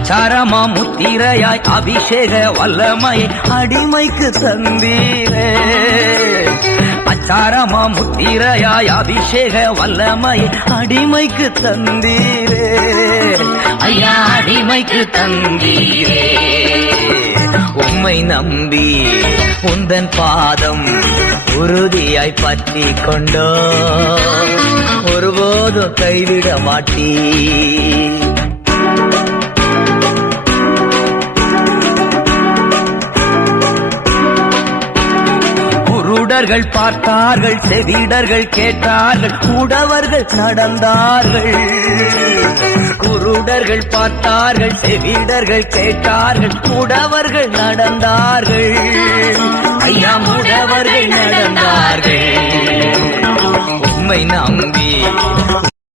அச்சாரமா முத்திரையாய் அபிஷேக வல்லமை அடிமைக்கு தந்தீரே. அச்சாரமா முத்திரையாய் அபிஷேக வல்லமை அடிமைக்கு தந்தீரே. ஐயா அடிமைக்கு தந்தீரே. உம்மை நம்பி உந்தன் பாதம் உறுதியாய் பற்றி கொண்டோ ஒருபோதும் கைவிட மாட்டீ குருடர்கள் பார்த்தார்கள் செவிடர்கள் கேட்டார்கள் கூடவர்கள் நடந்தார்கள். குருடர்கள் பார்த்தார்கள் செவிடர்கள் கேட்டார்கள் கூடவர்கள் நடந்தார்கள். ஐயா முடவர்கள் நடந்தார்கள். உண்மை நம்பி